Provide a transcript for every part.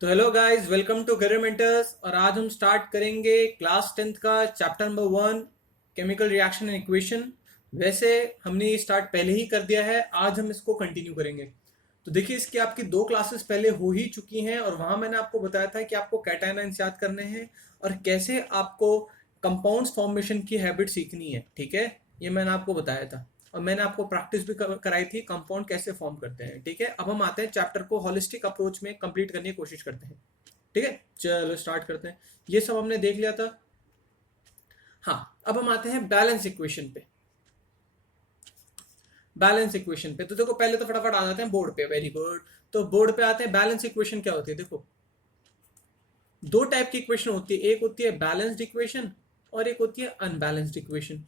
तो hello guys, welcome to career mentors. और आज हम स्टार्ट करेंगे क्लास 10th का chapter number 1, chemical reaction and equation. वैसे हमने ये स्टार्ट पहले ही कर दिया है, आज हम इसको कंटिन्यू करेंगे। तो देखिए, इसकी आपकी 2 क्लासेस पहले हो ही चुकी हैं और वहां मैंने आपको बताया था कि आपको कैटायन आयंस याद करने हैं और कैसे आपको कंपाउंड्स फॉर्मेशन की हैबिट सीखनी है। ठीक है, ये मैंने आपको बताया था और मैंने आपको प्रैक्टिस भी कराई थी कंपाउंड कैसे फॉर्म करते हैं। ठीक है, अब हम आते हैं चैप्टर को होलिस्टिक अप्रोच में कंप्लीट करने की कोशिश करते हैं। ठीक है, चलो स्टार्ट करते हैं। ये सब हमने देख लिया था। हाँ, अब हम आते हैं बैलेंस इक्वेशन पे। बैलेंस इक्वेशन पे तो देखो, पहले तो फटाफट आ जाते हैं बोर्ड पे। Very good. तो बोर्ड पे आते हैं। बैलेंस इक्वेशन क्या होती है? देखो, दो टाइप की इक्वेशन होती है। एक होती है बैलेंस्ड इक्वेशन और एक होती है अनबैलेंस्ड इक्वेशन।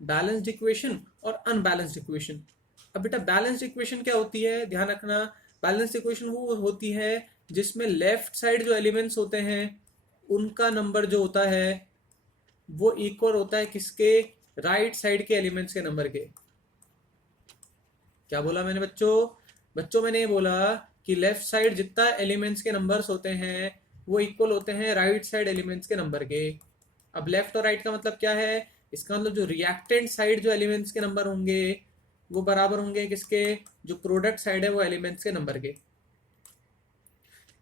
बैलेंस्ड इक्वेशन और अनबैलेंस्ड इक्वेशन। अब बेटा, बैलेंस्ड इक्वेशन क्या होती है, ध्यान रखना। बैलेंस्ड इक्वेशन वो होती है जिसमें लेफ्ट साइड जो एलिमेंट्स होते हैं उनका नंबर जो होता है वो इक्वल होता है किसके? राइट साइड के एलिमेंट्स के नंबर के। क्या बोला मैंने बच्चों? बच्चों, मैंने ये बोला कि लेफ्ट साइड जितना एलिमेंट्स के नंबर्स होते हैं वो इक्वल होते हैं राइट साइड एलिमेंट्स के नंबर के। अब लेफ्ट और राइट का मतलब क्या है? इसका मतलब जो रिएक्टेंट साइड जो एलिमेंट्स के नंबर होंगे वो बराबर होंगे किसके? जो प्रोडक्ट साइड है वो एलिमेंट्स के नंबर के।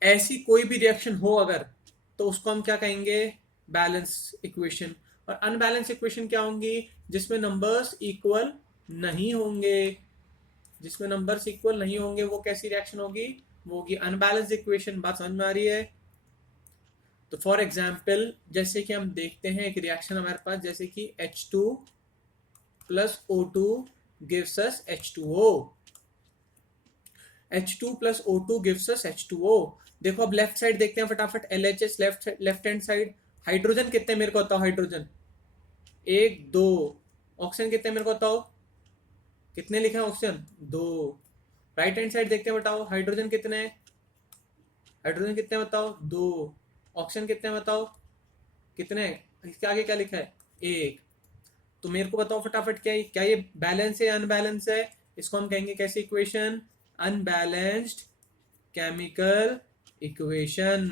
ऐसी कोई भी रिएक्शन हो अगर, तो उसको हम क्या कहेंगे? Balance equation. और अनबैलेंस इक्वेशन क्या होंगी? जिसमें नंबर्स इक्वल नहीं होंगे। जिसमें नंबर्स इक्वल नहीं होंगे वो कैसी रिएक्शन होगी? वो होगी अनबैलेंस इक्वेशन। बात समझ में आ रही है? तो फॉर एग्जाम्पल, जैसे कि हम देखते हैं एक रिएक्शन हमारे पास, जैसे कि H2 प्लस O2 गिव्स अस H2O। H2 plus O2 gives अस H2O। देखो, अब लेफ्ट साइड देखते हैं फटाफट। LHS left hand side. Hydrogen कितने मेरे को बताओ? हाइड्रोजन एक दो। ऑक्सीजन कितने मेरे को बताओ? कितने लिखे हैं ऑक्सीजन? दो। राइट हैंड साइड देखते हैं, बताओ हाइड्रोजन कितने? हाइड्रोजन कितने बताओ? दो। ऑक्सीजन कितने बताओ? कितने? इसके आगे क्या लिखा है? एक। तो मेरे को बताओ फटाफट, क्या ये बैलेंस है अनबैलेंस है? इसको हम कहेंगे कैसी इक्वेशन? Unbalanced chemical equation.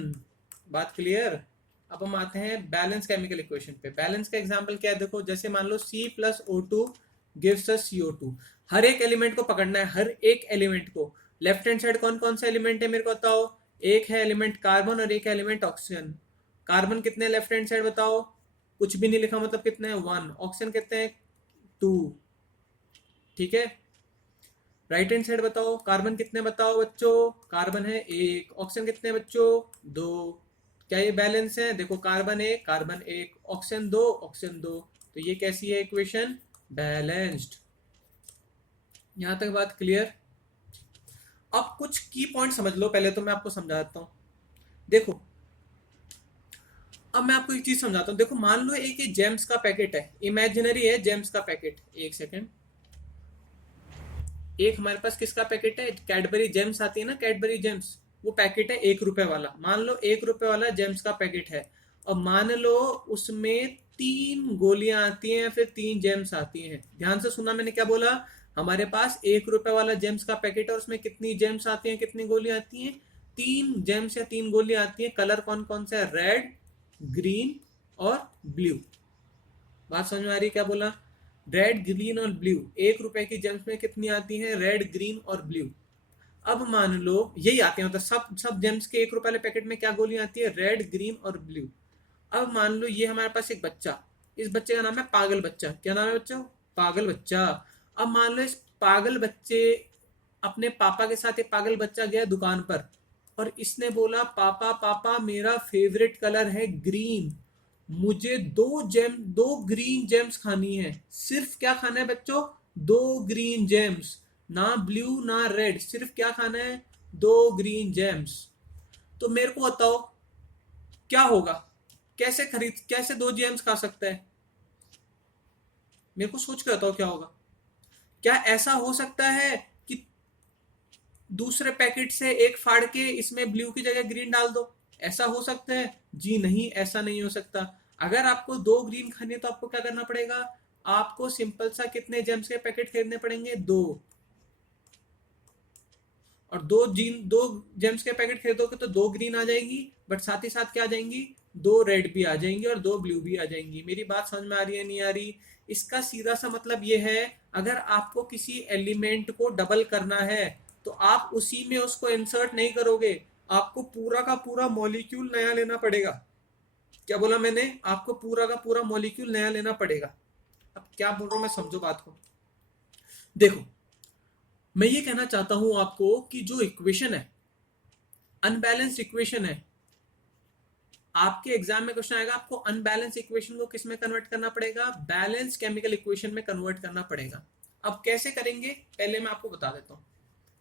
बात क्लियर? अब हम आते हैं बैलेंस केमिकल इक्वेशन पे। बैलेंस का एग्जांपल क्या है? देखो, जैसे मान लो C plus O2 gives us CO2। हर एक एलिमेंट को पकड़ना है, हर एक एलिमेंट को। लेफ्ट हैंड साइड कौन कौन सा एलिमेंट है मेरे को बताओ? एक है एलिमेंट कार्बन और एक है एलिमेंट ऑक्सीजन। कार्बन कितने लेफ्ट हैंड साइड बताओ? कुछ भी नहीं लिखा, मतलब कितने हैं? 1। ऑक्सीजन कितने हैं? 2। ठीक है। राइट हैंड साइड बताओ, कार्बन कितने बताओ बच्चों? कार्बन है एक। ऑक्सीजन कितने बच्चों? दो। क्या ये बैलेंस है? देखो, कार्बन एक, कार्बन एक, ऑक्सीजन दो, ऑक्सीजन दो। तो ये कैसी है इक्वेशन? बैलेंस्ड। यहां तक बात क्लियर? अब कुछ की पॉइंट समझ लो, पहले तो मैं आपको समझाता हूं। देखो, अब मैं आपको एक चीज समझाता हूं। देखो, मान लो एक ये जेम्स का पैकेट है, इमेजिनरी है जेम्स का पैकेट। एक सेकेंड। एक हमारे पास किसका पैकेट है? कैडबरी जेम्स आती है ना, कैडबरी जेम्स। वो पैकेट है 1 रुपए वाला। मान लो 1 रुपए वाला जेम्स का पैकेट है और मान लो उसमें 3 गोलियां आती हैं या फिर 3 जेम्स आती हैं। ध्यान से सुना मैंने क्या बोला? हमारे पास 1 रुपए वाला जेम्स का पैकेट है और उसमें कितनी जेम्स आती हैं, कितनी गोलियां आती हैं? 3 जेम्स या 3 गोलियां आती हैं। कलर कौन कौन सा है? रेड, ग्रीन और ब्लू। बात समझ में आ रही है क्या बोला? रेड, ग्रीन और ब्लू। 1 रुपए की जेम्स में कितनी आती हैं? रेड, ग्रीन और ब्लू। अब मान लो यही आते हैं, मतलब सब सब जेम्स के 1 रुपए वाले पैकेट में क्या गोलियां आती है? रेड, ग्रीन और ब्लू। अब मान लो ये हमारे पास एक बच्चा। इस बच्चे का नाम है पागल बच्चा। क्या नाम है बच्चों? पागल बच्चा। अब मान लो इस पागल बच्चे, अपने पापा के साथ एक पागल बच्चा गया दुकान पर और इसने बोला, पापा पापा मेरा फेवरेट कलर है ग्रीन। मुझे 2 ग्रीन जेम्स खानी है। सिर्फ क्या खाना है बच्चों? 2 ग्रीन जेम्स। ना ब्लू ना रेड, सिर्फ क्या खाना है? 2 ग्रीन जेम्स। तो मेरे को बताओ क्या होगा? कैसे 2 जेम्स खा सकता है? मेरे को सोच के बताओ क्या होगा? क्या ऐसा हो सकता है कि दूसरे पैकेट से एक फाड़ के इसमें ब्लू की जगह ग्रीन डाल दो? ऐसा हो सकता है? जी नहीं, ऐसा नहीं हो सकता। अगर आपको 2 ग्रीन खाने तो आपको क्या करना पड़ेगा? आपको सिंपल सा कितने जेम्स के पैकेट खरीदने पड़ेंगे? 2। और दो जेम्स के पैकेट खरीदोगे तो दो ग्रीन आ जाएंगी, बट साथ ही साथ क्या आ जाएंगी, दो रेड भी आ जाएंगी और दो ब्लू भी आ जाएंगी। मेरी बात समझ में आ रही है नहीं आ रही? इसका सीधा सा मतलब ये है, अगर आपको किसी एलिमेंट को डबल करना है तो आप उसी में उसको इंसर्ट नहीं करोगे, आपको पूरा का पूरा मॉलिक्यूल नया लेना पड़ेगा। क्या बोला मैंने? आपको पूरा का पूरा मॉलिक्यूल नया लेना पड़ेगा। अब क्या बोल रहा हूं मैं, समझो बात को। देखो, मैं ये कहना चाहता हूं आपको कि जो इक्वेशन है, अनबैलेंस्ड इक्वेशन है, आपके एग्जाम में क्वेश्चन आएगा, आपको अनबैलेंस इक्वेशन को किस में कन्वर्ट करना पड़ेगा? बैलेंस केमिकल इक्वेशन में कन्वर्ट करना पड़ेगा। अब कैसे करेंगे, पहले मैं आपको बता देता हूं।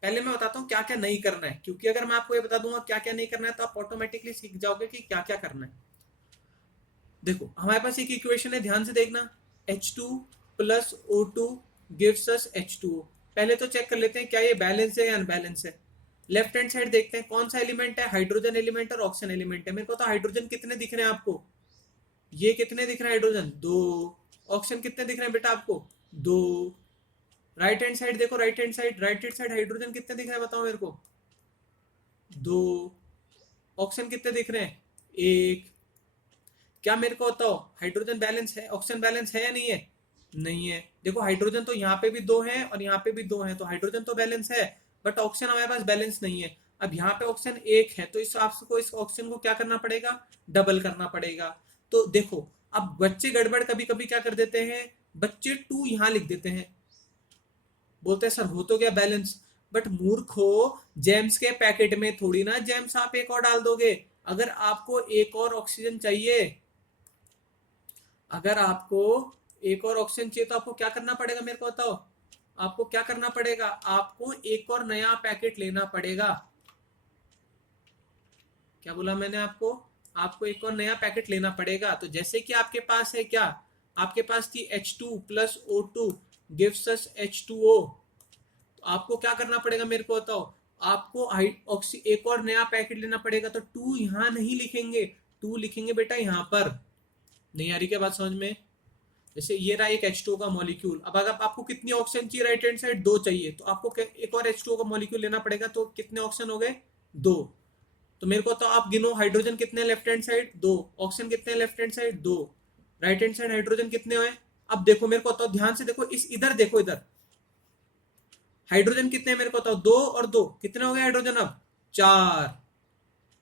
पहले मैं बताता हूं क्या क्या नहीं करना है, क्योंकि अगर मैं आपको ये बता दूंगा क्या क्या नहीं करना है तो आप ऑटोमेटिकली सीख जाओगे कि क्या क्या करना है। देखो, हमारे पास एक इक्वेशन है, ध्यान से देखना। H2 प्लस O2 गिव्स अस H2O। पहले तो चेक कर लेते हैं क्या ये बैलेंस है या अनबैलेंस है। लेफ्ट हैंड साइड देखते हैं कौन सा एलिमेंट है, हाइड्रोजन एलिमेंट और ऑक्सीजन एलिमेंट है। मेरे को तो हाइड्रोजन कितने दिख रहे हैं आपको, ये कितने दिख रहे हैं हाइड्रोजन, दो। ऑक्सीजन कितने दिख रहे हैं बेटा आपको, दो। राइट हैंड साइड देखो, राइट हैंड साइड हाइड्रोजन कितने दिख रहे हैं बताओ मेरे को, दो। ऑक्सीजन कितने दिख रहे हैं, एक। क्या मेरे को बताओ, हाइड्रोजन बैलेंस है, ऑक्सीजन बैलेंस है या नहीं है? नहीं है। देखो, हाइड्रोजन तो यहाँ पे भी दो है और यहाँ पे भी दो है, तो हाइड्रोजन तो बैलेंस है, बट ऑक्सीजन हमारे पास बैलेंस नहीं है। अब यहाँ पे ऑक्सीजन एक है, तो इस आपको इस ऑक्सीजन को क्या करना पड़ेगा, डबल करना पड़ेगा। तो देखो, अब बच्चे गड़बड़ कभी कभी क्या कर देते हैं, बच्चे टू यहाँ लिख देते हैं, बोलते हैं सर हो तो गया बैलेंस। बट मूर्खो, जेम्स के पैकेट में थोड़ी ना जेम्स आप एक और डाल दोगे। अगर आपको एक और ऑक्सीजन चाहिए, अगर आपको एक और ऑक्सीजन चाहिए तो आपको क्या करना पड़ेगा मेरे को बताओ, आपको क्या करना पड़ेगा, आपको एक और नया पैकेट लेना पड़ेगा। क्या बोला मैंने आपको, आपको एक और नया पैकेट लेना पड़ेगा। तो जैसे कि आपके पास है क्या, आपके पास थी H2 प्लस O2 गिव्स अस H2O, तो आपको क्या करना पड़ेगा मेरे को बताओ, आपको एक और नया पैकेट लेना पड़ेगा। तो टू यहां नहीं लिखेंगे, टू लिखेंगे बेटा यहां पर। नहीं आ रही क्या बात समझ में? जैसे ये रहा एक H2O का मॉलिक्यूल। अब अगर आपको कितनी ऑक्सीजन चाहिए, राइट हैंड साइड दो चाहिए, तो आपको एक और H2O का मॉलिक्यूल लेना पड़ेगा। तो कितने ऑक्सीजन हो गए, दो। तो मेरे को तो आप गिनो, हाइड्रोजन कितने लेफ्ट हैंड साइड, दो। ऑक्सीजन कितने लेफ्ट हैंड साइड, दो। राइट हैंड साइड हाइड्रोजन कितने हुए? अब देखो मेरे को तो ध्यान से देखो, इस इधर देखो, इधर हाइड्रोजन कितने मेरे को बताओ, दो और दो कितने हो गए हाइड्रोजन, अब चार।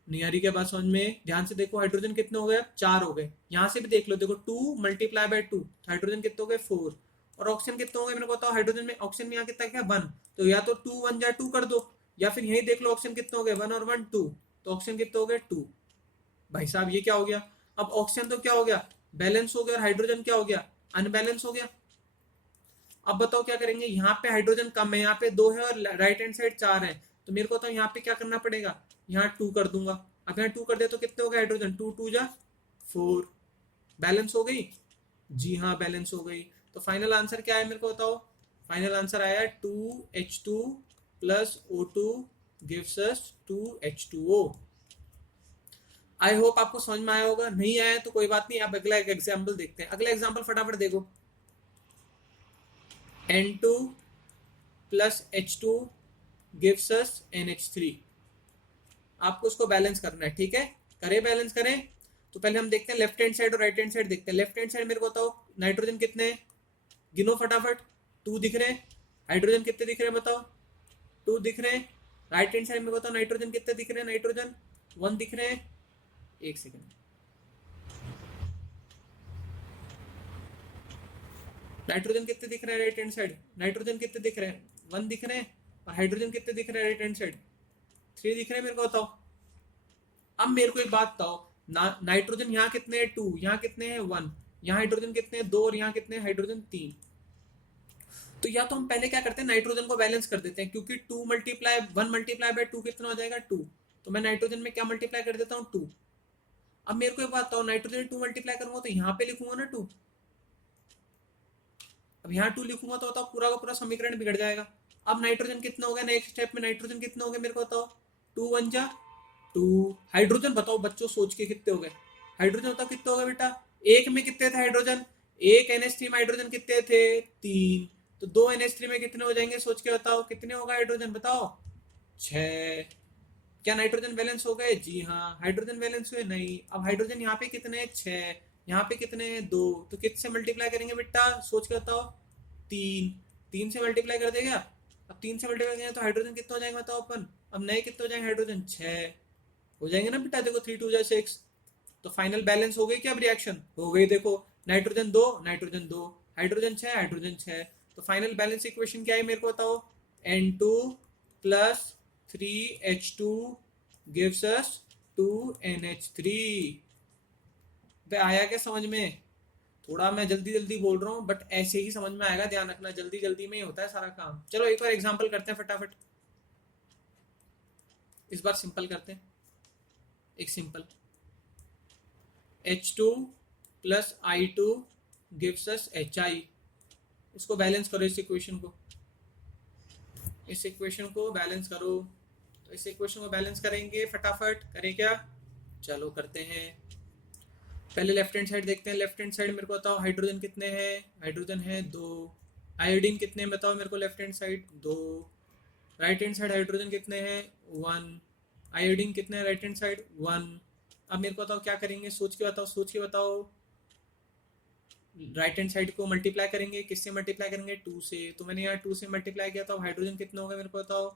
नहीं आ रही क्या बात समझ में? ध्यान से देखो, हाइड्रोजन कितने हो गए, अब चार हो गए। यहां से भी देख लो, देखो to multiply by two, hydrogen कितने हो गए, फोर। और ऑक्सीजन कितने हो गए मेरे को बताओ, हाइड्रोजन में ऑक्सीजन में यहाँ कितना क्या, वन। तो या तो टू वन जा टू कर दो, या फिर यही देख लो ऑक्सीजन कितने हो गए, वन और वन टू। तो ऑक्सीजन कितने हो गए, टू। भाई साहब ये क्या हो गया, अब ऑक्सीजन तो क्या हो गया, बैलेंस हो गया, और हाइड्रोजन क्या हो गया, अनबैलेंस हो गया। अब बताओ क्या करेंगे, यहाँ पे हाइड्रोजन कम है, यहाँ पे दो है और राइट हैंड साइड चार है। तो मेरे को तो यहाँ पे क्या करना पड़ेगा, यहाँ टू कर दूंगा। अब यहाँ टू कर दे तो कितने हो गए हाइड्रोजन, टू टू जा फोर। बैलेंस हो गई, जी हाँ बैलेंस हो गई। तो फाइनल आंसर क्या है मेरे को बताओ, फाइनल आंसर आया 2H2 plus O2 gives us 2H2O। I hope आपको समझ में आया होगा, नहीं आया तो कोई बात नहीं, आप अगला एक एग्जाम्पल देखते हैं। अगला एग्जाम्पल फटाफट देखो, N2 plus H2 gives us NH3। आपको उसको बैलेंस करना है, ठीक है, करें बैलेंस करें। तो पहले हम देखते हैं लेफ्ट हैंड साइड और राइट हैंड साइड देखते हैं। लेफ्ट हैंड साइड मेरे को बताओ, नाइट्रोजन कितने हैं, गिनो फटाफट, टू दिख रहे हैं। हाइड्रोजन कितने दिख रहे हैं बताओ, टू दिख रहे हैं। राइट हैंड साइड में बताओ नाइट्रोजन कितने दिख रहे हैं, नाइट्रोजन वन दिख रहे हैं। एक सेकेंड, नाइट्रोजन कितने दिख रहे हैं राइट हैंड साइड, नाइट्रोजन कितने दिख रहे हैं, वन दिख रहे हैं। और हाइड्रोजन कितने दिख रहे हैं राइट हैंड साइड, थ्री दिख रहे हैं मेरे को बताओ। अब मेरे को एक बात बताओ, नाइट्रोजन यहाँ कितने हैं, टू, यहाँ कितने हैं, वन। यहाँ हाइड्रोजन कितने हैं, दो, और यहाँ कितने हैं हाइड्रोजन, तीन। तो या तो हम पहले क्या करते हैं, नाइट्रोजन को बैलेंस कर देते हैं, क्योंकि to multiply one multiply by two कितना हो जाएगा, टू। तो मैं नाइट्रोजन में क्या मल्टीप्लाई कर देता हूँ, टू। अब मेरे को एक बात बताओ, नाइट्रोजन टू मल्टीप्लाई करूंगा तो यहाँ पे लिखूंगा ना टू, अब यहाँ टू लिखूंगा तो बताओ पूरा का पूरा समीकरण बिगड़ जाएगा। अब नाइट्रोजन कितना हो गया, नेक्स्ट स्टेप में नाइट्रोजन कितना हो गया मेरे को बताओ, टू वन जा टू। हाइड्रोजन बताओ बच्चों सोच के कितने हो गए, हाइड्रोजन बताओ कितने हो गए बेटा, एक में कितने थे हाइड्रोजन, एक NH3 में हाइड्रोजन कितने थे, तीन। तो दो NH3 में कितने हो जाएंगे, सोच के बताओ कितने होगा हाइड्रोजन बताओ, 6। क्या नाइट्रोजन बैलेंस हो गए? जी हाँ। हाइड्रोजन बैलेंस हुए? नहीं। अब हाइड्रोजन यहाँ पे कितने हैं? 6। यहाँ पे कितने हैं? 2। तो किससे मल्टीप्लाई करेंगे बेटा? सोच के बताओ। 3। 3 से मल्टीप्लाई कर देगा। अब 3 से मल्टीप्लाई करेंगे तो हाइड्रोजन कितना हो जाएगा बताओ अपन। अब नए कितने हो जाएंगे हाइड्रोजन? 6 हो जाएंगे ना बेटा। देखो 3 2 6। तो फाइनल बैलेंस हो गई क्या? अब रिएक्शन हो गई। देखो नाइट्रोजन 2 नाइट्रोजन 2, हाइड्रोजन 6 हाइड्रोजन 6। तो फाइनल बैलेंस इक्वेशन क्या है मेरे को बताओ? N2 plus 3H2 gives us 2NH3। बे आया क्या समझ में? थोड़ा मैं जल्दी जल्दी बोल रहा हूँ बट ऐसे ही समझ में आएगा। ध्यान रखना, जल्दी जल्दी में ही होता है सारा काम। चलो एक और एग्जांपल करते हैं फटाफट। इस बार सिंपल करते हैं। एक simple H2 plus I2 gives us HI। इसको बैलेंस करो, इस इक्वेशन को। इस इक्वेशन को बैलेंस करो। तो इस इक्वेशन को बैलेंस करेंगे फटाफट। करें क्या? चलो करते हैं। पहले लेफ्ट हैंड साइड देखते हैं। लेफ्ट हैंड साइड मेरे को बताओ हाइड्रोजन कितने हैं? हाइड्रोजन है 2। आयोडीन कितने हैं बताओ मेरे को? Left hand side 2। Right hand side hydrogen कितने हैं? 1। आयोडीन कितने हैं राइट हैंड साइड? 1। अब मेरे को बताओ क्या करेंगे? सोच के बताओ, सोच के बताओ। राइट हैंड साइड को मल्टीप्लाई करेंगे। किससे मल्टीप्लाई करेंगे? 2 से। तो मैंने यहाँ 2 से मल्टीप्लाई किया। तो हाइड्रोजन कितना हो गया मेरे को बताओ?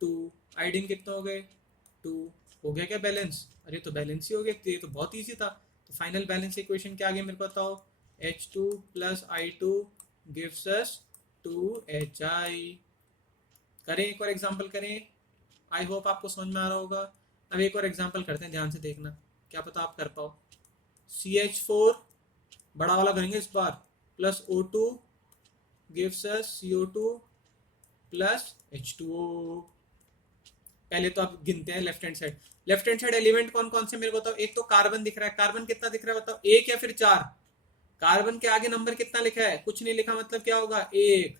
2। आयोडीन कितना हो गए? 2। हो गया क्या बैलेंस? अरे तो बैलेंस ही हो गया। ये तो बहुत ईजी था। तो फाइनल बैलेंस इक्वेशन क्या आ गया मेरे को बताओ? H2 plus I2 gives us 2HI। करें एक और एग्जांपल करें। आई होप आपको समझ में आ रहा होगा। अब एक और एग्जांपल करते हैं, ध्यान से देखना, क्या पता आप कर पाओ। CH4 बड़ा वाला करेंगे इस बार, plus O2 gives us CO2 plus H2O। पहले तो आप गिनते हैं left hand side. Left hand side element कौन कौन से मेरे को बताओ? एक तो कार्बन दिख रहा है। कार्बन कितना दिख रहा है बताओ? 1 या फिर 4? कार्बन के आगे नंबर कितना लिखा है? कुछ नहीं लिखा, मतलब क्या होगा? 1।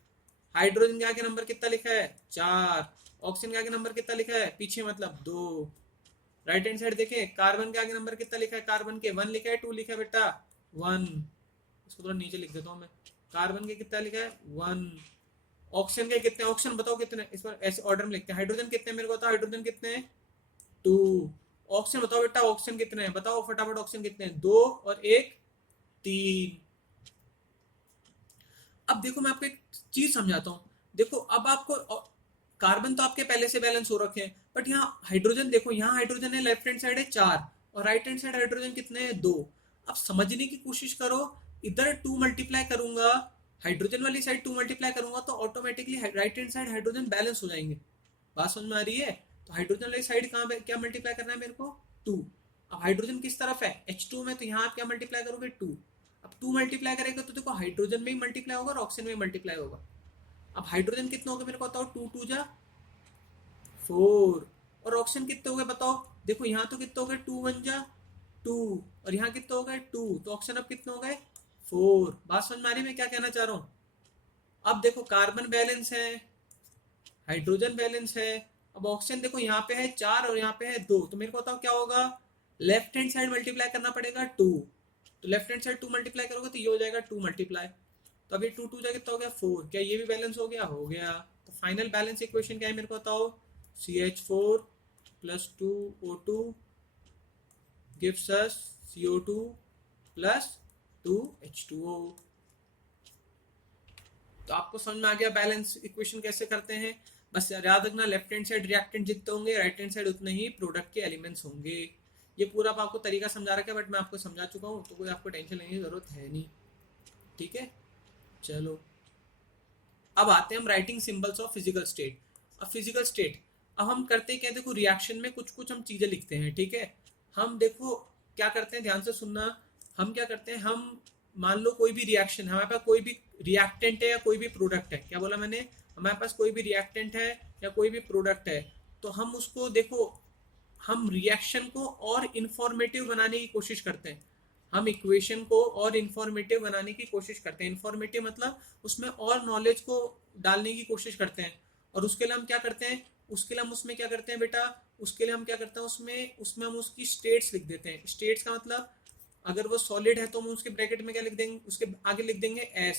हाइड्रोजन के आगे नंबर कितना लिखा है? 4। ऑक्सीजन के आगे नंबर कितना लिखा है पीछे? मतलब 2। राइट हैंड साइड देखें, कार्बन के आगे नंबर कितना लिखा है? कार्बन के 1 लिखा है 2 लिखा है बेटा? 1। इसको थोड़ा नीचे लिख देता हूँ मैं। कार्बन के कितना लिखा है? 1। ऑक्सीजन के कितने? ऑक्सीजन बताओ कितने? इस बार ऐसे ऑर्डर में लिखते हैं। हाइड्रोजन कितने मेरे को बताओ? हाइड्रोजन कितने हैं? 2। ऑक्सीजन बताओ बेटा, ऑक्सीजन कितने हैं? बताओ फटाफट, ऑक्सीजन कितने हैं? 2 और 1 3। अब देखो मैं आपको एक चीज समझाता हूँ। देखो अब आपको कार्बन तो आपके पहले से बैलेंस हो रखे हैं, बट यहाँ हाइड्रोजन देखो, यहाँ हाइड्रोजन है लेफ्ट हैंड साइड है 4 और राइट हैंड साइड हाइड्रोजन कितने हैं? 2। अब समझने की कोशिश करो। इधर 2 मल्टीप्लाई करूंगा, हाइड्रोजन वाली साइड 2 मल्टीप्लाई करूंगा तो automatically right hand side hydrogen balance हो जाएंगे। बात समझ में आ रही है? तो हाइड्रोजन वाली साइड कहाँ क्या मल्टीप्लाई करना है मेरे को? 2। अब हाइड्रोजन किस तरफ है? H2 में, तो यहाँ आप क्या मल्टीप्लाई करोगे? 2। अब 2 मल्टीप्लाई करेगा तो देखो हाइड्रोजन में ही मल्टीप्लाई होगा और ऑक्सीजन में ही मल्टीप्लाई होगा। अब हाइड्रोजन कितना होगा मेरे को बताओ? 2 2 जा 4। और ऑक्सीजन कितने हो गए बताओ? देखो यहाँ तो कितने हो गए? 2 1 जा 2। और यहाँ कितने हो गए? 2। तो ऑक्सीजन अब कितने हो गए? 4। बात समझ में आ रही है मैं क्या कहना चाह रहा हूँ? अब देखो कार्बन बैलेंस है, हाइड्रोजन बैलेंस है। अब ऑक्सीजन देखो यहाँ पे है 4 और यहाँ पे है 2। तो मेरे को बताओ क्या होगा? लेफ्ट हैंड साइड मल्टीप्लाई करना पड़ेगा 2। तो लेफ्ट हैंड साइड 2 मल्टीप्लाई करोगे तो ये हो जाएगा 2 मल्टीप्लाई। तो अभी 2 2 जा कितना हो गया? 4। क्या ये भी बैलेंस हो गया? हो गया। तो फाइनल बैलेंस इक्वेशन क्या है मेरे को बताओ? CH4 plus 2O2 gives us CO2 plus 2H2O। तो आपको समझ में आ गया बैलेंस इक्वेशन कैसे करते हैं? बस याद रखना, लेफ्ट हैंड साइड रिएक्टेंट जितने होंगे राइट हैंड साइड उतने ही प्रोडक्ट के एलिमेंट्स होंगे। ये पूरा आपको तरीका समझा रखा है बट मैं आपको समझा चुका हूँ, तो कोई आपको टेंशन लेने की जरूरत है नहीं। ठीक है, चलो अब आते हैं हम writing symbols of physical state. अब फिजिकल स्टेट अब हम करते हैं क्या? देखो रिएक्शन में कुछ कुछ हम चीजें लिखते हैं। ठीक है, हम देखो क्या करते हैं, ध्यान से सुनना। हम क्या करते हैं, हम मान लो कोई भी रिएक्शन, हमारे पास कोई भी रिएक्टेंट है या कोई भी प्रोडक्ट है। क्या बोला मैंने? हमारे पास कोई भी रिएक्टेंट है या कोई भी प्रोडक्ट है, तो हम उसको देखो, हम रिएक्शन को और इंफॉर्मेटिव बनाने की कोशिश करते हैं। हम इक्वेशन को और इंफॉर्मेटिव बनाने की कोशिश करते हैं। इंफॉर्मेटिव मतलब उसमें और नॉलेज को डालने की कोशिश करते हैं। और उसके लिए हम क्या करते हैं? उसके लिए हम उसमें क्या करते हैं बेटा? उसके लिए हम क्या करते हैं, उसमें उसमें हम उसकी स्टेट्स लिख देते हैं। स्टेट्स का मतलब अगर वो सॉलिड है तो हम उसके ब्रैकेट में क्या लिख देंगे? उसके आगे लिख देंगे S।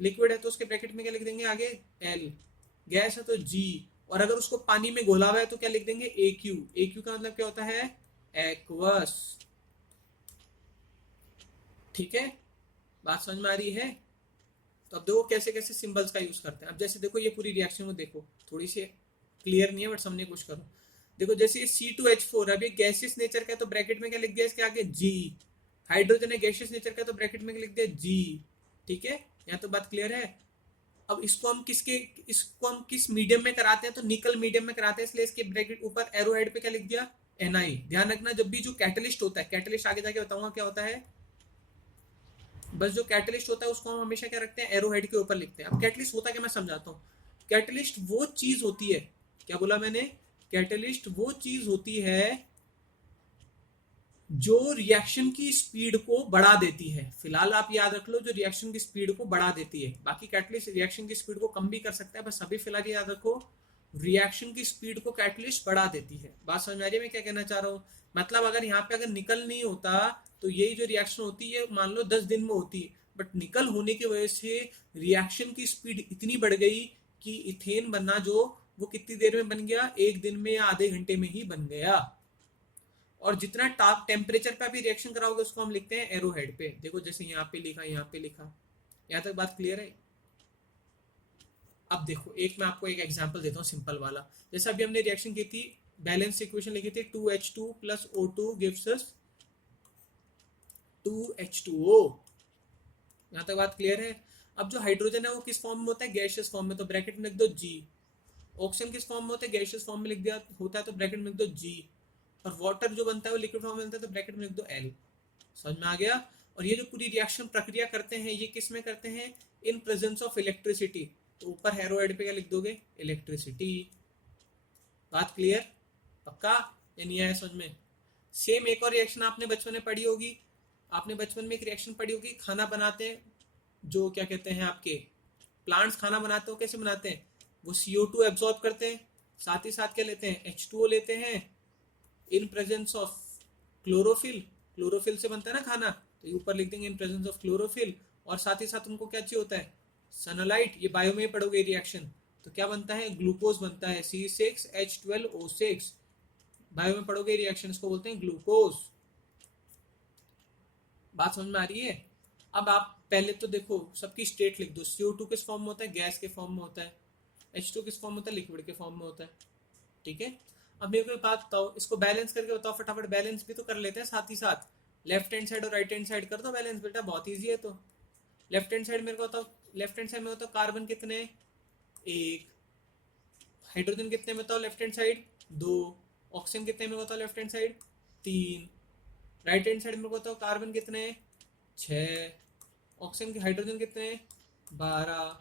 लिक्विड है तो उसके ब्रैकेट में क्या लिख देंगे? आगे L। गैस है तो G। और अगर उसको पानी में घोला हुआ है तो क्या लिख देंगे AQ। AQ का मतलब क्या होता है एक्वस। ठीक है, बात समझ में आ रही है। तो अब देखो कैसे कैसे सिंबल्स का यूज करते हैं। अब जैसे देखो ये पूरी रिएक्शन को देखो, थोड़ी सी क्लियर नहीं है बट समझने की कोशिश करो। देखो जैसे ये C2H4 अभी गैसियस नेचर का है तो ब्रैकेट में क्या लिख दिया इसके आगे G। हाइड्रोजन है गैसियस नेचर का तो ब्रैकेट में क्या लिख दिया G। ठीक है, यहाँ तो बात क्लियर है। अब इसको हम किस मीडियम में कराते हैं तो निकल मीडियम में कराते हैं, इसलिए इसके ब्रैकेट ऊपर एरो हेड पे क्या लिख दिया Na। ध्यान रखना जब भी जो कैटलिस्ट होता है, कैटलिस्ट आगे जाके बताऊंगा क्या होता है, बस जो कैटलिस्ट होता है उसको हम हमेशा क्या रखते हैं एरो हेड के ऊपर लिखते हैं। अब कैटलिस्ट होता है क्या मैं समझाता हूँ। कैटलिस्ट वो चीज होती है, क्या बोला मैंने, कैटलिस्ट वो चीज होती है जो रिएक्शन की स्पीड को बढ़ा देती है। फिलहाल आप याद रख लो जो रिएक्शन की स्पीड को बढ़ा देती है, बाकी कैटलिस्ट रिएक्शन की स्पीड को कम भी कर सकता है, बस अभी फिलहाल याद रखो रिएक्शन की स्पीड को कैटलिस्ट बढ़ा देती है। बात समझ में आ रही है मैं क्या कहना चाह रहा हूँ। मतलब अगर यहाँ पे अगर निकल नहीं होता तो यही जो रिएक्शन होती है मान लो 10 दिन में होती, बट निकल होने की वजह से रिएक्शन की स्पीड इतनी बढ़ गई कि इथेन बनना जो वो कितनी देर में बन गया, 1 दिन में या आधे घंटे में ही बन गया। और जितना टॉप टेम्परेचर पे भी रिएक्शन कराओगे उसको हम लिखते हैं एरो हेड पे। देखो जैसे यहाँ पे लिखा, यहाँ पे लिखा, यहाँ तक बात क्लियर है। अब देखो एक मैं आपको एक एग्जांपल देता हूँ सिंपल वाला। जैसे अभी हमने रिएक्शन की थी, बैलेंस इक्वेशन लिखी थी 2H2 प्लस O2 गिव्स अस 2H2O। यहाँ तक बात क्लियर है। अब जो हाइड्रोजन है वो किस फॉर्म में होता है, गैसियस फॉर्म में, तो ब्रैकेट में लिख दो G। ऑक्सीजन किस फॉर्म में होता है, गैसियस फॉर्म में लिख दिया होता है तो ब्रैकेट में लिख दो G। और वाटर जो बनता है वो लिक्विड फॉर्म में बनता है तो ब्रैकेट में लिख दो L। समझ में आ गया। और ये जो पूरी रिएक्शन प्रक्रिया करते हैं ये किस में करते हैं, इन प्रेजेंस ऑफ इलेक्ट्रिसिटी, तो ऊपर हेरोइड पे क्या लिख दोगे इलेक्ट्रिसिटी। बात क्लियर, पक्का या नहीं आया समझ में। सेम एक और रिएक्शन आपने बचपन में पढ़ी होगी, आपने बचपन में एक रिएक्शन पढ़ी होगी, खाना बनाते हैं जो क्या कहते हैं आपके प्लांट्स खाना बनाते हो कैसे बनाते हैं, वो CO2 एब्जॉर्ब करते हैं, साथ ही साथ क्या लेते हैं H2O लेते हैं in presence of chlorophyll. Chlorophyll से बनता है ना खाना, तो ऊपर लिख देंगे इन प्रेजेंस ऑफ क्लोरोफिल। और साथ ही साथ उनको क्या चाहिए होता है सनलाइट। ये बायो में पढ़ोगे रिएक्शन, तो क्या बनता है ग्लूकोज बनता है C6H12O6। बायो में पढ़ोगे रिएक्शन, इसको बोलते हैं ग्लूकोज। बात समझ में आ रही है। अब आप पहले तो देखो सबकी स्टेट लिख दो। CO2 किस फॉर्म में होता है, गैस के फॉर्म में होता है। H2 किस फॉर्म में होता है, लिक्विड के फॉर्म में होता है। ठीक है, अब मेरे को एक बात बताओ, इसको बैलेंस करके बताओ फटाफट। बैलेंस भी तो कर लेते हैं साथ ही साथ, लेफ्ट हैंड साइड और राइट हैंड साइड कर दो बैलेंस बेटा, बहुत ईजी है। तो लेफ्ट हैंड साइड मेरे को बताओ, लेफ्ट हैंड साइड में बताओ कार्बन कितने, 1। हाइड्रोजन कितने में बताओ लेफ्ट हैंड साइड, 2। ऑक्सीजन कितने में बताओ left hand side, 3। Right hand side में बताओ कार्बन कितने, 6। ऑक्सीजन के हाइड्रोजन कितने, 12।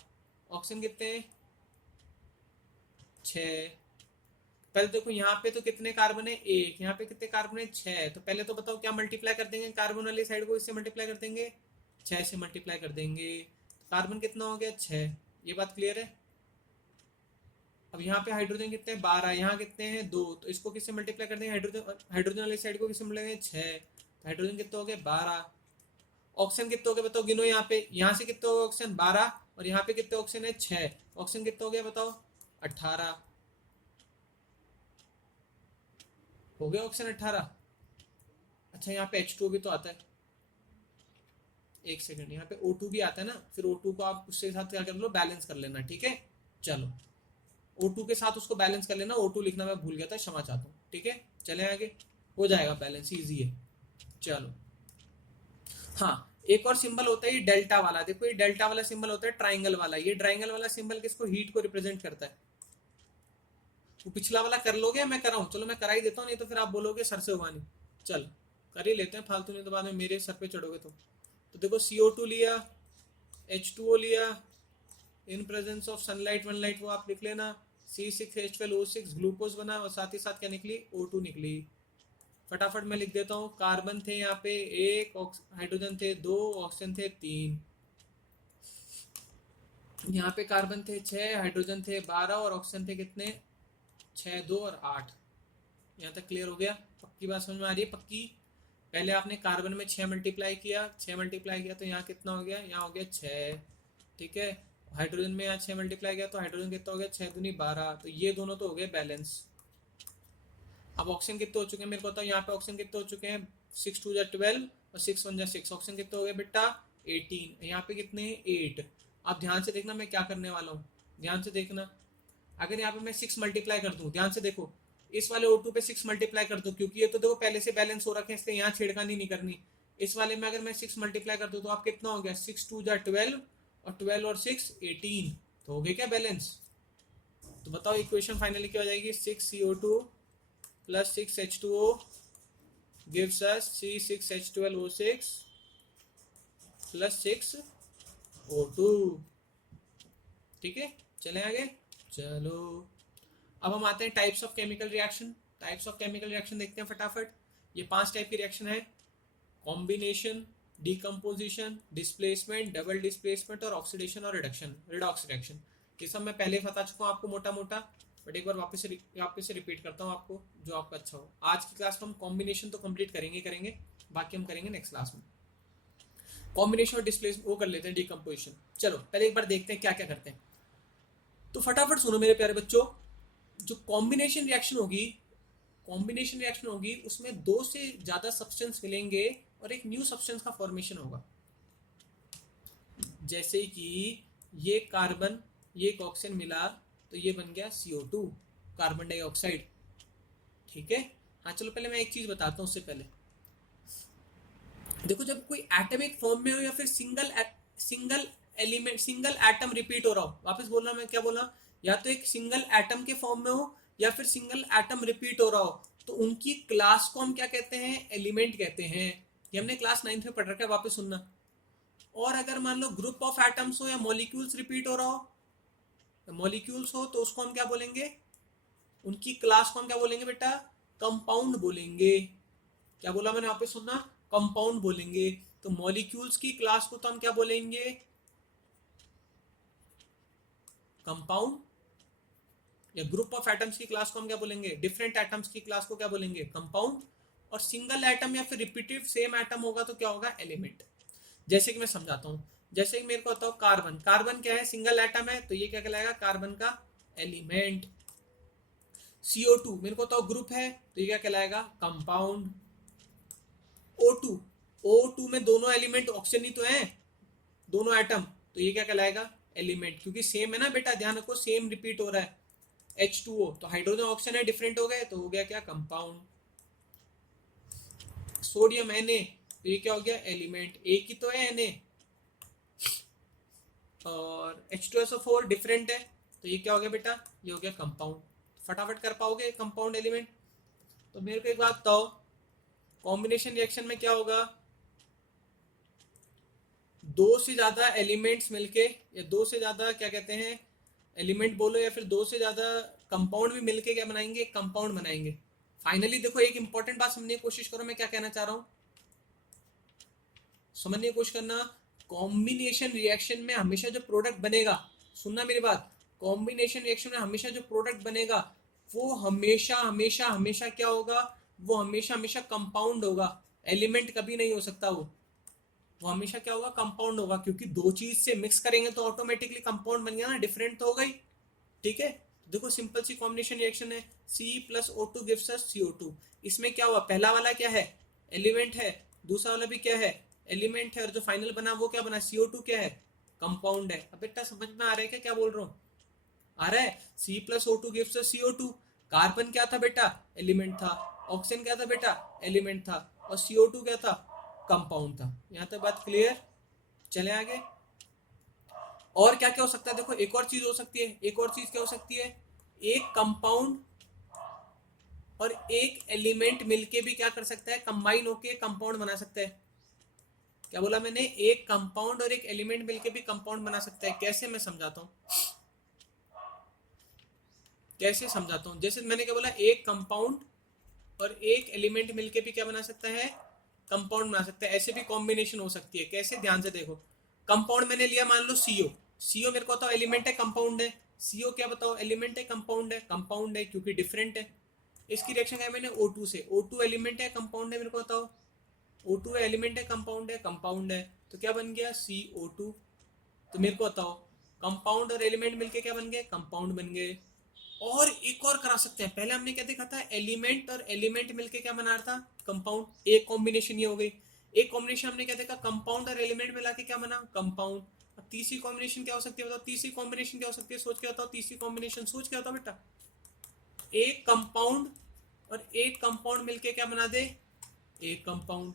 ऑक्सीजन कितने, 6। पहले देखो यहाँ पे तो कितने कार्बन है, 1। यहाँ पे कितने कार्बन है, 6। तो पहले तो बताओ क्या मल्टीप्लाई कर देंगे कार्बन वाली साइड को, इससे मल्टीप्लाई कर देंगे, 6 से मल्टीप्लाई कर देंगे। कार्बन कितना हो गया, 6। ये बात क्लियर है। अब यहाँ पे हाइड्रोजन कितने हैं, 12। यहाँ कितने हैं, 2। तो इसको किससे मल्टीप्लाई कर देंगे, हाइड्रोजन वाली साइड को किससे मल्टीप्लाई, 6। तो हाइड्रोजन कितने हो गए, 12। ऑक्सीजन कितने हो गए बताओ, गिनो। यहाँ पे यहाँ से कितने हो गए ऑक्सीजन, 12। और यहाँ पे कितने ऑक्सीजन है, 6। ऑक्सीजन कितने हो गया बताओ, 18 हो गया ऑक्सीजन, 18। अच्छा यहाँ पे H2 भी तो आता है, एक सेकंड, यहाँ पे O2 भी आता है ना, फिर O2 को आप उसके साथ क्या कर लो, बैलेंस कर लेना। ठीक है, चलो O2 के साथ उसको बैलेंस कर लेना। O2 लिखना मैं भूल गया था, क्षमा चाहता हूँ। ठीक है, चले आगे, हो जाएगा बैलेंस, इजी है। चलो हाँ, एक और सिंबल होता है ये डेल्टा वाला। देखो ये डेल्टा वाला सिंबल होता है ट्राइंगल वाला। ये ट्राइंगल वाला सिंबल किसको, हीट को रिप्रेजेंट करता है। वो पिछला वाला कर लोगे या मैं कराऊं, चलो मैं करा ही देता हूँ, नहीं तो फिर आप बोलोगे सर से हुआ नहीं। चल कर ही लेते हैं फालतू, नहीं तो बाद में मेरे सर पे चढ़ोगे। तो देखो CO2 लिया, H2O लिया, इन प्रेजेंस ऑफ सनलाइट वनलाइट वो आप लिख लेना, C6H12O6 ग्लूकोज बना, और साथ ही साथ क्या निकली, O2 निकली। फटाफट मैं लिख देता हूँ, कार्बन थे यहाँ पे 1, हाइड्रोजन थे 2, ऑक्सीजन थे 3। यहाँ पे कार्बन थे 6, हाइड्रोजन थे 12 और ऑक्सीजन थे कितने, 6, 2 और 8। यहाँ तक क्लियर हो गया, पक्की बात समझ में आ रही है, पक्की। पहले आपने कार्बन में 6 मल्टीप्लाई किया, 6 मल्टीप्लाई किया तो यहाँ कितना हो गया, यहाँ हो गया 6। ठीक है, हाइड्रोजन में यहाँ 6 मल्टीप्लाई किया तो हाइड्रोजन कितना हो गया, 6 दूनी 12, तो ये दोनों तो हो गए बैलेंस। अब ऑक्सीजन कितने हो चुके हैं मेरे को बताओ, यहाँ पे ऑक्सीजन कितने हो चुके हैं, 6 2 जा 12 और 6 1 जा 6, ऑक्सीजन कितने हो गए बेटा 18, यहाँ पे कितने 8। अब ध्यान से देखना मैं क्या करने वाला हूँ, ध्यान से देखना। अगर यहाँ पे मैं 6 मल्टीप्लाई कर दूं, ध्यान से देखो, इस वाले O2 पे 6 मल्टीप्लाई कर दूं, क्योंकि ये तो देखो पहले से बैलेंस हो रखे हैं, इसलिए यहाँ छेड़खानी नहीं करनी। इस वाले में अगर मैं 6 मल्टीप्लाई कर दूं तो आप कितना हो गया, 6 2 जा 12 और 12 और 6 18, तो हो गया क्या बैलेंस। तो बताओ इक्वेशन फाइनली क्या हो जाएगी, 6CO2 plus 6H2O gives us C6H12O6 plus 6O2। ठीक है, चले आगे, चलो अब हम आते हैं types of chemical reaction. Types of chemical reaction देखते हैं फटाफट। ये 5 टाइप की रिएक्शन है, combination, decomposition, displacement, double displacement और ऑक्सीडेशन और रिडक्शन, रिडॉक्स रिएक्शन। ये सब मैं पहले बता चुका हूँ आपको मोटा मोटा, बट एक बार वापस से रिपीट करता हूँ आपको, जो आपका अच्छा हो। आज की क्लास में हम कॉम्बिनेशन तो कंप्लीट करेंगे, बाकी हम करेंगे नेक्स्ट क्लास में। कॉम्बिनेशन और डिस्प्लेसमेंट वो कर लेते हैं, डिकम्पोजिशन। चलो पहले एक बार देखते हैं क्या क्या करते हैं। तो फटाफट सुनो मेरे प्यारे बच्चों, जो कॉम्बिनेशन रिएक्शन होगी उसमें 2 से ज्यादा सब्सटेंस मिलेंगे और एक न्यू सब्सटेंस का फॉर्मेशन होगा। जैसे कि ये कार्बन, ये एक ऑक्सीजन मिला तो ये बन गया CO2, कार्बन डाइऑक्साइड। ठीक है, हाँ चलो पहले मैं एक चीज बताता हूँ उससे पहले। देखो जब कोई एटमिक फॉर्म में हो या फिर single element, single atom repeat हो रहा हो, वापस बोल रहा मैं क्या बोला, या तो एक सिंगल एटम के फॉर्म में हो या फिर सिंगल एटम रिपीट हो रहा हो, तो उनकी क्लास को हम क्या कहते हैं, एलिमेंट कहते हैं। ये हमने क्लास 9th में पढ़ रखा है, वापस सुनना। और अगर मान लो ग्रुप ऑफ एटम्स हो या मॉलिक्यूल्स रिपीट हो रहा हो, मॉलिक्यूल्स हो तो उसको हम क्या बोलेंगे, उनकी क्लास को हम क्या बोलेंगे बेटा, कंपाउंड बोलेंगे। क्या बोला मैंने, वापस सुनना, कंपाउंड बोलेंगे। तो मॉलिक्यूल्स की क्लास को तो हम क्या बोलेंगे, कंपाउंड। या ग्रुप ऑफ एटम्स की क्लास को हम क्या बोलेंगे, डिफरेंट एटम्स की क्लास को क्या बोलेंगे, कंपाउंड। और सिंगल एटम या फिर रिपीटिव सेम एटम होगा तो क्या होगा, एलिमेंट। जैसे कि मैं समझाता हूं, जैसे कि मेरे को बताओ कार्बन, कार्बन क्या है, सिंगल एटम है, तो ये क्या कहलाएगा, कार्बन का एलिमेंट। CO2 मेरे को बताओ ग्रुप है, तो ये क्या कहलाएगा, कंपाउंड। O2, O2 में दोनों एलिमेंट ऑक्सीजन ही तो है, दोनों एटम, तो ये क्या कहलाएगा, एलिमेंट, क्योंकि सेम है ना बेटा, ध्यान रखो सेम रिपीट हो रहा है। H2O तो हाइड्रोजन ऑक्सीजन है, डिफरेंट हो गए, तो हो गया क्या, कंपाउंड। सोडियम Na, तो ये क्या हो गया, एलिमेंट, एक ही तो है Na। और H2SO4 डिफरेंट है, तो ये क्या हो गया बेटा, ये हो गया कंपाउंड। फटाफट कर पाओगे कंपाउंड एलिमेंट। तो मेरे को एक बात बताओ, कॉम्बिनेशन रिएक्शन में क्या होगा, 2 से ज्यादा एलिमेंट्स मिलके, या 2 से ज्यादा क्या कहते हैं, एलिमेंट बोलो, या फिर 2 से ज्यादा कंपाउंड भी मिलके क्या बनाएंगे, कंपाउंड बनाएंगे। फाइनली देखो एक इंपॉर्टेंट बात समझने की कोशिश करो, मैं क्या कहना चाह रहा हूं, समझने की कोशिश करना। कॉम्बिनेशन रिएक्शन में हमेशा जो प्रोडक्ट बनेगा, सुनना मेरी बात, कॉम्बिनेशन रिएक्शन में हमेशा जो प्रोडक्ट बनेगा वो हमेशा हमेशा हमेशा क्या होगा, वो हमेशा हमेशा कंपाउंड होगा, एलिमेंट कभी नहीं हो सकता। वो हमेशा क्या होगा, कंपाउंड होगा, क्योंकि 2 चीज से मिक्स करेंगे तो ऑटोमेटिकली कंपाउंड बन गया ना, डिफरेंट तो हो गई। ठीक है, देखो सिंपल सी कॉम्बिनेशन रिएक्शन है, C+O2 गिव्स अस CO2। इसमें क्या हुआ, पहला वाला क्या है, एलिमेंट है, दूसरा वाला भी क्या है, एलिमेंट है, और जो फाइनल बना वो क्या बना, CO2 क्या है, कंपाउंड है। अब बेटा समझ में आ रहा है क्या बोल रहा हूँ, आ रहा है। C+O2 gives us CO2, carbon क्या था बेटा, एलिमेंट था, ऑक्सीजन क्या था बेटा, एलिमेंट था, और CO2 क्या था, कंपाउंड था। यहां तक बात क्लियर, चले आगे। और क्या क्या हो सकता है, देखो एक और चीज हो सकती है, एक और चीज क्या हो सकती है, एक कंपाउंड और एक एलिमेंट मिलके भी क्या कर सकता है, कंबाइन होके कंपाउंड बना सकता है। क्या बोला मैंने, एक कंपाउंड और एक एलिमेंट मिलके भी कंपाउंड बना सकता है। कैसे, मैं समझाता हूं, कैसे समझाता हूं। जैसे मैंने क्या बोला, एक कंपाउंड और एक एलिमेंट मिलके भी क्या बना सकता है, कंपाउंड बना सकता है। ऐसे भी कॉम्बिनेशन हो सकती है, कैसे, ध्यान से देखो। कंपाउंड मैंने लिया, मान लो CO, CO मेरे को बताओ एलिमेंट है, कंपाउंड है, CO क्या बताओ, एलिमेंट है, कंपाउंड है, कंपाउंड है क्योंकि डिफरेंट है। इसकी रिएक्शन है मैंने O2 से, O2 एलिमेंट है, कंपाउंड है, मेरे को बताओ, O2 एलिमेंट है, कंपाउंड है, कंपाउंड है, तो क्या बन गया, CO2। तो मेरे को बताओ कंपाउंड और एलिमेंट मिलके क्या बन गए, कंपाउंड बन गए। और एक और करा सकते हैं, पहले हमने क्या देखा था, एलिमेंट और एलिमेंट मिलके क्या बना रहा था, कंपाउंड। एक कॉम्बिनेशन ये हो गई। एक कॉम्बिनेशन हमने क्या देखा, कंपाउंड और एलिमेंट मिला के क्या बना, कंपाउंड। अब तीसरी कॉम्बिनेशन क्या हो सकती है बताओ, तीसरी कॉम्बिनेशन क्या हो सकती है, सोच के बताओ, तीसरी कॉम्बिनेशन सोच के बताओ बेटा। एक कंपाउंड और एक कंपाउंड मिलके क्या बना दे, एक कंपाउंड।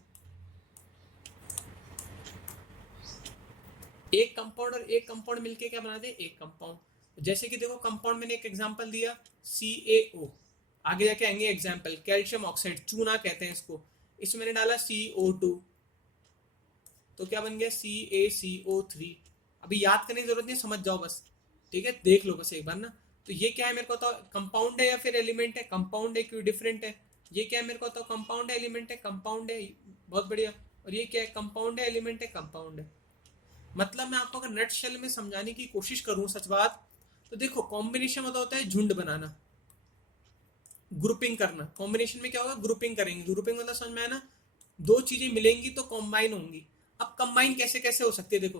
एक कंपाउंड और एक कंपाउंड मिलके क्या बना दे, एक कंपाउंड। जैसे कि देखो कंपाउंड मैंने एक एग्जांपल दिया, CaO। आगे जाके आएंगे एग्जांपल, कैल्शियम ऑक्साइड, चूना कहते हैं इसको। इसमें मैंने डाला CO2, तो क्या बन गया, CaCO3। अभी याद करने की जरूरत नहीं, समझ जाओ बस, ठीक है, देख लो बस एक बार ना। तो ये क्या है मेरे को बताओ, कंपाउंड है या फिर एलिमेंट है, कंपाउंड है, क्यों डिफरेंट है। ये क्या है मेरे को बताओ, कंपाउंड है एलिमेंट है, कंपाउंड है, बहुत बढ़िया। और ये क्या है, कंपाउंड है एलिमेंट है, कंपाउंड है। मतलब मैं आपको अगर नट शेल में समझाने की कोशिश करूं सच बात, तो देखो कॉम्बिनेशन मतलब होता है झुंड बनाना, ग्रुपिंग करना। कॉम्बिनेशन में क्या होगा, ग्रुपिंग करेंगे। ग्रुपिंग मतलब समझ में आया ना, दो चीजें मिलेंगी तो कॉम्बाइन होंगी। अब कंबाइन कैसे कैसे हो सकती है, देखो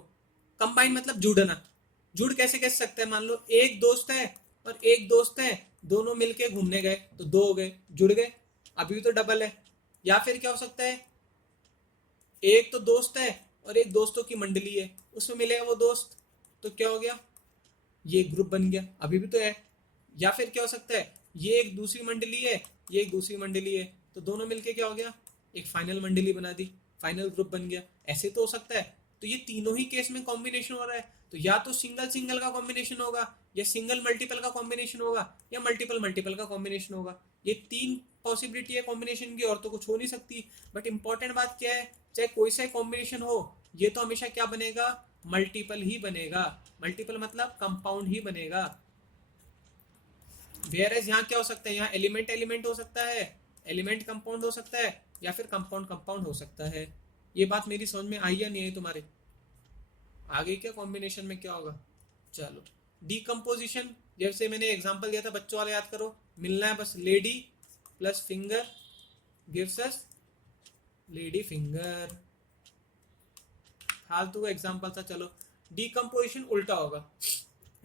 कंबाइन मतलब जुड़ना। जुड़ कैसे कैसे सकते हैं, मान लो एक दोस्त है और एक दोस्त है, दोनों मिलके घूमने गए तो दो हो गए, जुड़ गए। अभी भी तो डबल है। या फिर क्या हो सकता है, एक तो दोस्त है और एक दोस्तों की मंडली है, उसमें मिलेगा वो दोस्त, तो क्या हो गया, ये ग्रुप बन गया, अभी भी तो है। या फिर क्या हो सकता है, ये एक दूसरी मंडली है, ये एक दूसरी मंडली है, तो दोनों मिलके क्या हो गया, एक फाइनल मंडली बना दी, फाइनल ग्रुप बन गया। ऐसे तो हो सकता है। तो ये तीनों ही केस में कॉम्बिनेशन हो रहा है, तो या तो सिंगल सिंगल का कॉम्बिनेशन होगा, या सिंगल मल्टीपल का कॉम्बिनेशन होगा, या मल्टीपल मल्टीपल का कॉम्बिनेशन होगा। ये तीन पॉसिबिलिटी है कॉम्बिनेशन की, और तो कुछ हो नहीं सकती। बट इंपॉर्टेंट बात क्या है, चाहे कोई सा कॉम्बिनेशन हो, ये तो हमेशा क्या बनेगा, मल्टीपल ही बनेगा। मल्टीपल मतलब कंपाउंड ही बनेगा। वेयर एज यहाँ क्या हो सकता है, यहाँ एलिमेंट एलिमेंट हो सकता है, एलिमेंट कंपाउंड हो सकता है, या फिर कंपाउंड कंपाउंड हो सकता है। ये बात मेरी समझ में आई या नहीं आई तुम्हारे, आगे क्या कॉम्बिनेशन में क्या होगा। चलो, डीकम्पोजिशन, जैसे मैंने एग्जांपल दिया था बच्चों वाले, याद करो, मिलना है बस, lady plus finger gives us lady finger. फालतू का एग्जांपल था। चलो, डीकम्पोजिशन उल्टा होगा।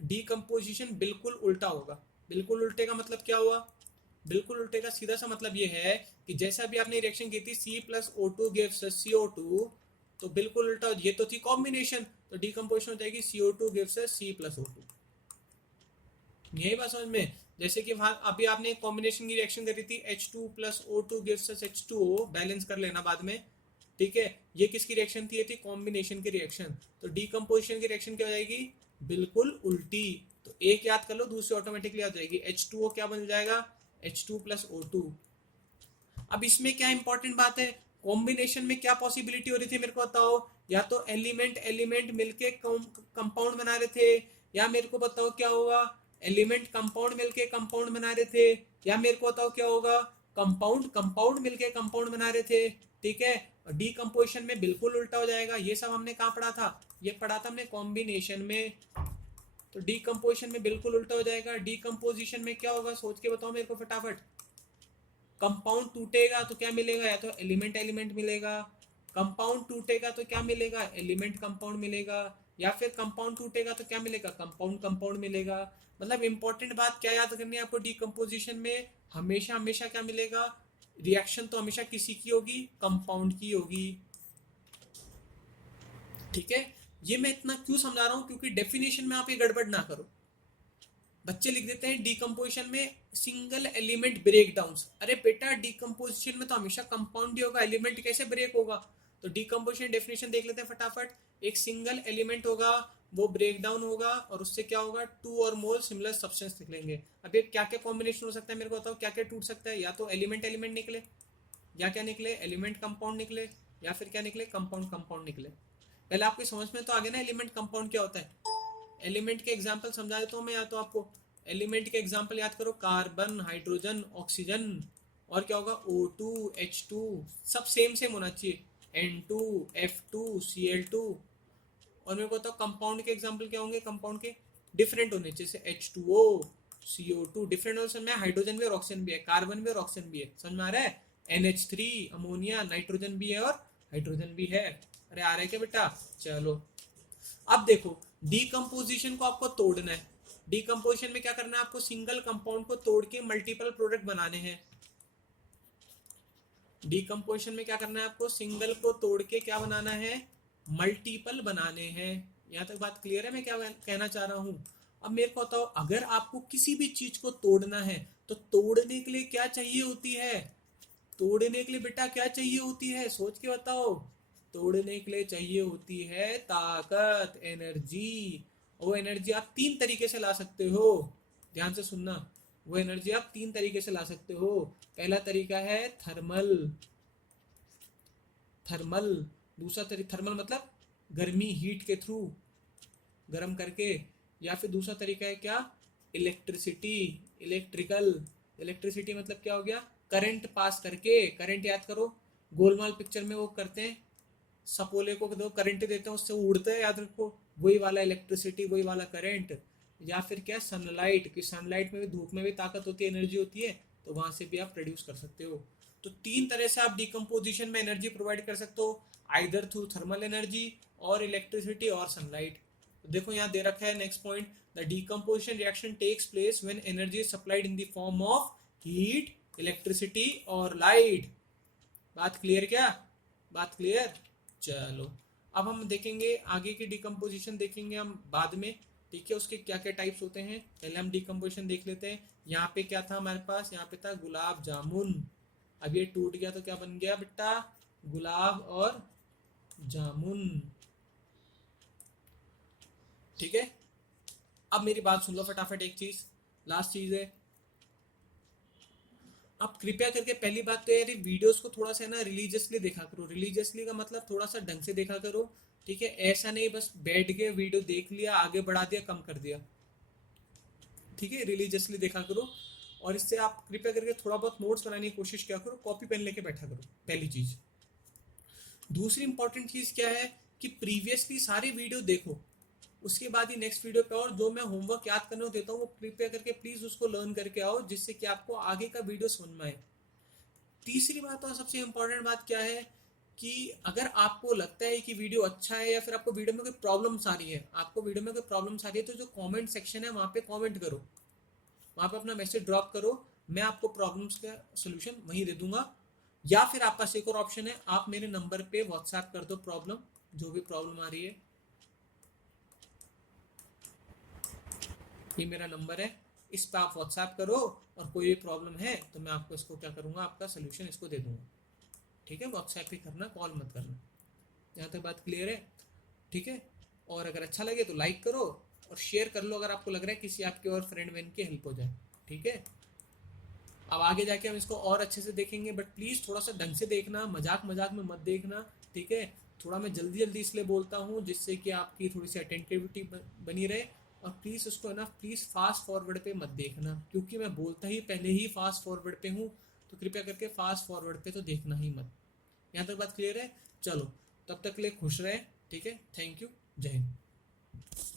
डीकम्पोजिशन बिल्कुल उल्टा होगा। बिल्कुल उल्टे का मतलब क्या हुआ, बिल्कुल उल्टे का सीधा सा मतलब ये है कि जैसा भी आपने रिएक्शन की थी, C+O2 गिव्स CO2, तो बिल्कुल उल्टा, ये तो थी कॉम्बिनेशन, तो डीकम्पोजिशन हो जाएगी CO2 गिव्स C+O2। यही बात समझ में। जैसे कि वहां अभी आपने कॉम्बिनेशन की रिएक्शन करी थी, H2+O2 गिव्स H2O, बैलेंस कर लेना बाद में, ठीक है। ये किसकी रिएक्शन थी, ये थी कॉम्बिनेशन की रिएक्शन। तो डीकम्पोजिशन की रिएक्शन क्या हो जाएगी, बिल्कुल उल्टी। तो एक याद कर लो, दूसरी ऑटोमेटिकली आ जाएगी, H2O क्या बन जाएगा, H2+O2। अब इसमें क्या इंपॉर्टेंट बात है, कॉम्बिनेशन में क्या पॉसिबिलिटी हो रही थी मेरे को बताओ, या तो एलिमेंट एलिमेंट मिलके कंपाउंड बना रहे थे, या मेरे को बताओ क्या होगा, एलिमेंट कंपाउंड मिलके कंपाउंड बना रहे थे, या मेरे को बताओ क्या होगा, कंपाउंड कंपाउंड मिलके कंपाउंड बना रहे थे, ठीक है। और डीकम्पोजिशन में बिल्कुल उल्टा हो जाएगा। ये सब हमने कहाँ पढ़ा था, ये पढ़ा था हमने कॉम्बिनेशन में। तो डीकम्पोजिशन में बिल्कुल उल्टा हो जाएगा। डीकम्पोजिशन में क्या होगा, सोच के बताओ मेरे को फटाफट। कंपाउंड टूटेगा तो क्या मिलेगा, या तो एलिमेंट एलिमेंट मिलेगा। कंपाउंड टूटेगा तो क्या मिलेगा, एलिमेंट कंपाउंड मिलेगा। या फिर कंपाउंड टूटेगा तो क्या मिलेगा, कंपाउंड कंपाउंड मिलेगा। मतलब इंपॉर्टेंट बात क्या याद करनी है आपको, डीकम्पोजिशन में हमेशा हमेशा क्या मिलेगा, रिएक्शन तो हमेशा किसी की होगी, कंपाउंड की होगी, ठीक है। ये मैं इतना क्यों समझा रहा हूं, क्योंकि डेफिनेशन में आप ये गड़बड़ ना करो। बच्चे लिख देते हैं डीकम्पोजिशन में सिंगल एलिमेंट ब्रेक डाउन। अरे बेटा, डीकम्पोजिशन में तो हमेशा कंपाउंड ही होगा, एलिमेंट कैसे ब्रेक होगा। तो डीकम्पोजिशन डेफिनेशन देख लेते हैं फटाफट। एक सिंगल एलिमेंट होगा, वो ब्रेक डाउन होगा, और उससे क्या होगा, टू और मोर सिमिलर सब्सटेंस निकलेंगे। अब ये क्या क्या कॉम्बिनेशन हो सकता है मेरे को बताओ, क्या क्या टूट सकता है। या तो एलिमेंट एलिमेंट निकले, या क्या निकले, एलिमेंट कंपाउंड निकले, या फिर क्या निकले, कंपाउंड कंपाउंड निकले। पहले आपकी समझ में तो आ गया ना एलिमेंट कंपाउंड क्या होता है। एलिमेंट के एग्जाम्पल समझा देता हूँ मैं, या तो आपको एलिमेंट के एग्जाम्पल याद करो, कार्बन, हाइड्रोजन, ऑक्सीजन, और क्या होगा, O2 H2, सब सेम सेम होना चाहिए, N2 F2 Cl2। और मेरे को तो कंपाउंड के एग्जाम्पल क्या होंगे, कंपाउंड के डिफरेंट होने चाहिए, जैसे H2O CO2 डिफरेंट हो, समझ में, हाइड्रोजन भी और ऑक्सीजन भी है, कार्बन भी और ऑक्सीजन भी है, समझ में आ रहा है। NH3 अमोनिया, नाइट्रोजन भी है और हाइड्रोजन भी है। अरे आ रहा है क्या बेटा, चलो। अब देखो, डीकम्पोजिशन को आपको तोड़ना है। डीकम्पोजिशन में क्या करना है आपको, सिंगल कंपाउंड को तोड़ के मल्टीपल प्रोडक्ट बनाने हैं। डीकम्पोजिशन में क्या करना है आपको, सिंगल को तोड़ के क्या बनाना है, मल्टीपल बनाने हैं। यहाँ तक बात क्लियर है मैं क्या कहना चाह रहा हूँ। अब मेरे को बताओ, अगर आपको किसी भी चीज को तोड़ना है तो तोड़ने के लिए क्या चाहिए होती है, तोड़ने के लिए बेटा क्या चाहिए होती है, सोच के बताओ। तोड़ने के लिए चाहिए होती है ताकत, एनर्जी। वो एनर्जी आप तीन तरीके से ला सकते हो, ध्यान से सुनना। वो एनर्जी आप तीन तरीके से ला सकते हो। पहला तरीका है थर्मल, थर्मल। दूसरा तरीका, थर्मल मतलब गर्मी, हीट के थ्रू, गर्म करके। या फिर दूसरा तरीका है क्या, इलेक्ट्रिसिटी, इलेक्ट्रिकल। इलेक्ट्रिसिटी मतलब क्या हो गया, करंट पास करके। करंट याद करो, गोलमाल पिक्चर में वो करते हैं, सपोले को दो करंट देते हैं उससे वो उड़ता है, याद रखो, वही वाला इलेक्ट्रिसिटी, वही वाला करंट। या फिर क्या, सनलाइट, कि सनलाइट में भी, धूप में भी ताकत होती है, एनर्जी होती है, तो वहां से भी आप प्रोड्यूस कर सकते हो। तो तीन तरह से आप डिकम्पोजिशन में एनर्जी प्रोवाइड कर सकते हो, आइदर थ्रू थर्मल एनर्जी और इलेक्ट्रिसिटी और सनलाइट। देखो यहाँ दे रखा है next point, the decomposition reaction takes place when energy is supplied in the form of heat, electricity और लाइट। बात क्लियर क्या, बात क्लियर। चलो अब हम देखेंगे आगे की डिकम्पोजिशन, देखेंगे हम बाद में, ठीक है, उसके क्या क्या टाइप्स होते हैं। पहले हम डिकम्पोजिशन देख लेते हैं। यहाँ पे क्या था हमारे पास, यहाँ पे था गुलाब जामुन। अब ये टूट गया तो क्या बन गया बेटा, गुलाब और जामुन। ठीक है, अब मेरी बात सुन लो फटाफट, एक चीज, लास्ट चीज है। आप कृपया करके पहली बात तो यार वीडियोस को थोड़ा सा ना रिलीजियसली देखा करो। रिलीजियसली का मतलब थोड़ा सा ढंग से देखा करो, ठीक है। ऐसा नहीं बस बैठ के वीडियो देख लिया, आगे बढ़ा दिया, कम कर दिया, ठीक है। रिलीजियसली देखा करो। और इससे आप कृपया करके थोड़ा बहुत नोट्स बनाने की कोशिश किया करो, कॉपी पेन लेके बैठा करो, पहली चीज। दूसरी इंपॉर्टेंट चीज क्या है कि प्रीवियसली सारी वीडियो देखो, उसके बाद ही नेक्स्ट वीडियो पे, और जो मैं होमवर्क याद करने को देता हूँ वो कृपया करके प्लीज उसको लर्न करके आओ, जिससे कि आपको आगे का वीडियो समझ में आए। तीसरी बात और सबसे इंपॉर्टेंट बात क्या है कि अगर आपको लगता है कि वीडियो अच्छा है या फिर आपको वीडियो में कोई प्रॉब्लम्स आ रही है, आपको वीडियो में कोई प्रॉब्लम्स आ रही है, तो जो कमेंट सेक्शन है वहाँ पे कमेंट करो, वहाँ पे अपना मैसेज ड्रॉप करो, मैं आपको प्रॉब्लम्स का सोल्यूशन वहीं दे दूंगा। या फिर आपका एक और ऑप्शन है, आप मेरे नंबर पे व्हाट्सएप कर दो प्रॉब्लम, जो भी प्रॉब्लम आ रही है, ये मेरा नंबर है, इस पर आप व्हाट्सएप करो, और कोई भी प्रॉब्लम है तो मैं आपको इसको क्या करूँगा, आपका सोल्यूशन इसको दे दूंगा, ठीक है। व्हाट्सएप ही करना, कॉल मत करना। यहाँ तक बात क्लियर है, ठीक है। और अगर अच्छा लगे तो लाइक करो और शेयर कर लो, अगर आपको लग रहा है किसी आपके और फ्रेंड वैन की हेल्प हो जाए, ठीक है। अब आगे जाके हम इसको और अच्छे से देखेंगे, बट प्लीज़ थोड़ा सा ढंग से देखना, मजाक मजाक में मत देखना, ठीक है। थोड़ा मैं जल्दी जल्दी इसलिए बोलता हूँ जिससे कि आपकी थोड़ी सी अटेंटिविटी बनी रहे। और प्लीज़ उसको है ना, प्लीज़ फास्ट फॉरवर्ड पे मत देखना, क्योंकि मैं बोलता ही पहले ही फास्ट फॉरवर्ड पे हूँ, तो कृपया करके फास्ट फॉरवर्ड पे तो देखना ही मत। यहाँ तक बात क्लियर है। चलो, तब तक के लिए खुश रहे, ठीक है। थैंक यू, जय हिंद।